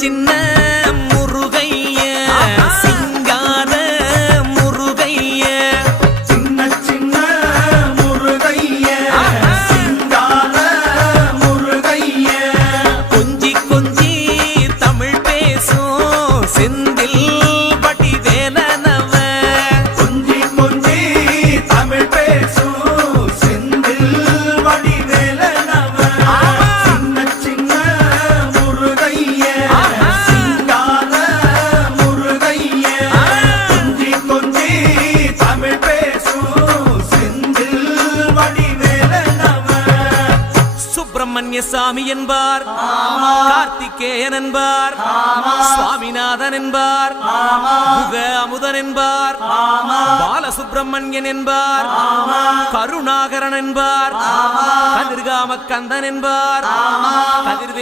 சின்ன முருகைய சிங்கார முருகைய சின்ன சின்ன முருகைய சிங்கார முருகைய கொஞ்சி கொஞ்சி தமிழ் பேசும் செந்தில் வடிவேலனவ கொஞ்சி கொஞ்சி தமிழ் பேசும் செந்தில் வடிவேலனவ சின்ன சின்ன முருகைய சிங்கார முருகைய கொஞ்சி கொஞ்சி தமிழ் பேசும் செந்தில் வடிவேலனவ சுப்பிரமணிய சாமி என்பார், கார்த்திகேயன் என்பார், சுவாமிநாதன் என்பார், முக அமுதன் என்பார், பாலசுப்பிரமணியன் என்பார், கருணாகரன் என்பார், கதிர்காம கந்தன் என்பார், கதிர்வே